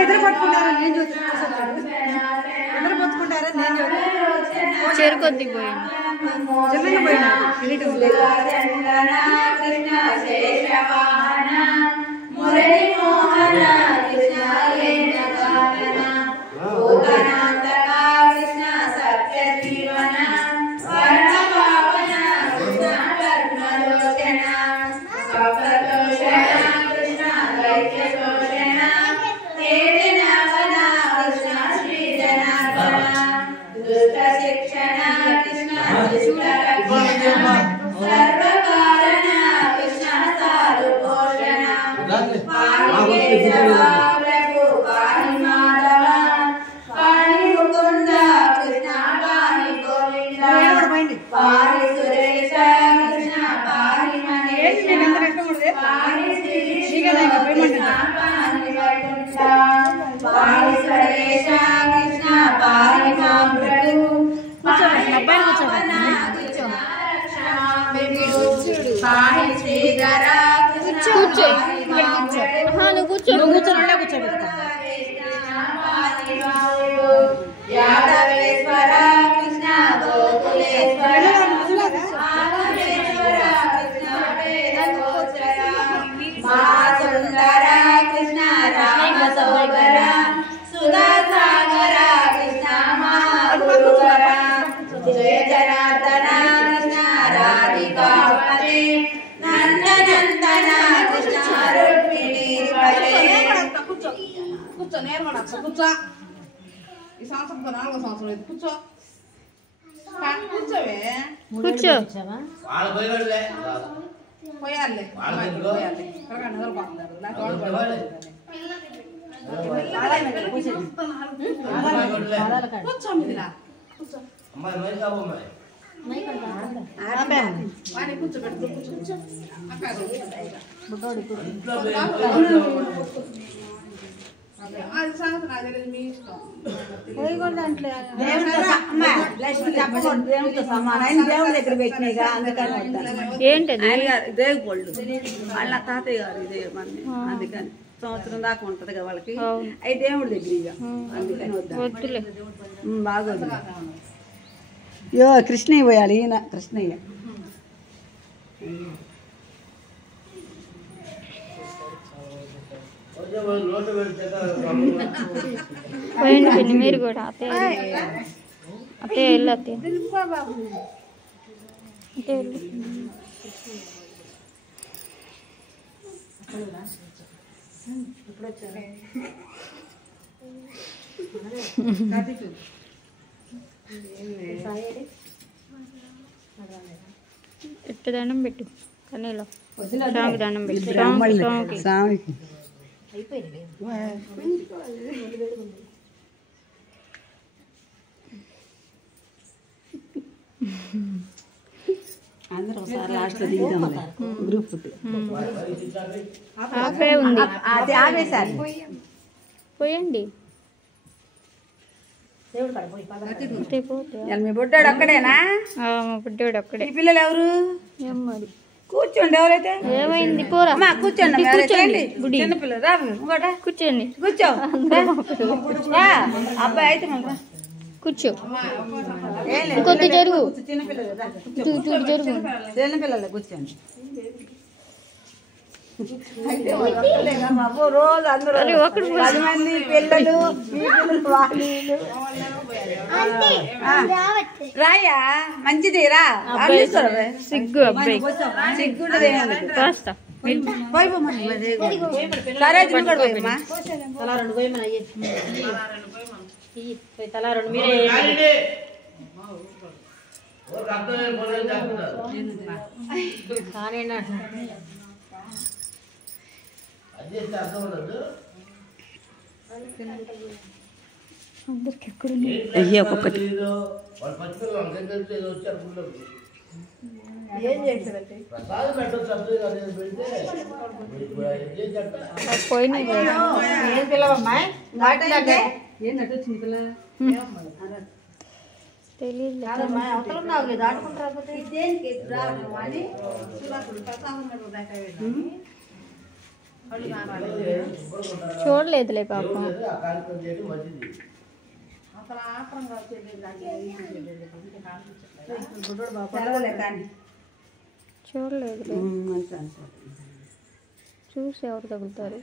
ఇద్దరు పట్టుకుంటారని నేను చూస్తాను. ఇద్దరు పట్టుకుంటారని నేను చూస్తాను. చెరుకొద్ది పోయింది చెరుకు పోయినా కూర్చో. ఈ సంవత్సరం 4వ సంవత్సరం ఇది. కూర్చో కూర్చోవే కూర్చో పోయాలే కూర్చో మీదిలా కూర్చో కూర్చోబెట్టు కూర్చో అది సంగతి నాకు తెలియదు మీ ఇష్టం. దేవుడి దగ్గర పెట్టినాయిగా అందుకని ఏంటది దేవి పళ్ళు వాళ్ళ తాతయ్య గారు ఇదే అందుకని సంవత్సరం దాకా ఉంటది కదా వాళ్ళకి అవి దేవుడి దగ్గర ఇక అందుకని వద్దులే బాగా అయ్యో కృష్ణయ్య పోయాలి ఈయన కృష్ణయ్య పోయింది మీరు కూడా అతే అతే వెళ్ళు అతే అతే వెళ్ళు ఎట్టు దండం పెట్టు కన్నీలో స్వామికి దండం పెట్టు స్వామికి అందరూ ఒకసారి లాస్ట్ లో దిగుదాం గ్రూప్ ఆపే ఉంది అది ఆపేసారు పోయండి మీ బుడ్డాడు ఒక్కడేనా మా బుడ్డోడు ఒక్కడే ఈ పిల్లలు ఎవరు ఏం మరి కూర్చోండి ఎవరైతే ఏమైంది పోరా కూర్చోండి కూర్చోండి చిన్నపిల్లలు రా కూర్చోండి కూర్చో అబ్బాయి అయితే మళ్ళీ కూర్చో ఇంకొద్ది జరుగు చిన్నపిల్లలు చూడు జరుగు చిన్నపిల్లలు కూర్చోండి రోజు అందరూ 10 మంది పిల్లలు రాయా మంచిది రా సిగ్గు అబ్బాయి సిగ్గుండదే కాస్త సరే పోయమ్మా తలా 2 మీరే అయ్యే ఒక్కొక్కటి పోయినాయి ఏం పిల్లవమ్మా ఏంటంటే వచ్చింది పిల్ల తెలియదు చూడలేదులే పాపం. తెలవలే కానీ చూడలేదులే. మంచి అంటారు. చూసి ఎవరు తగులుతారు.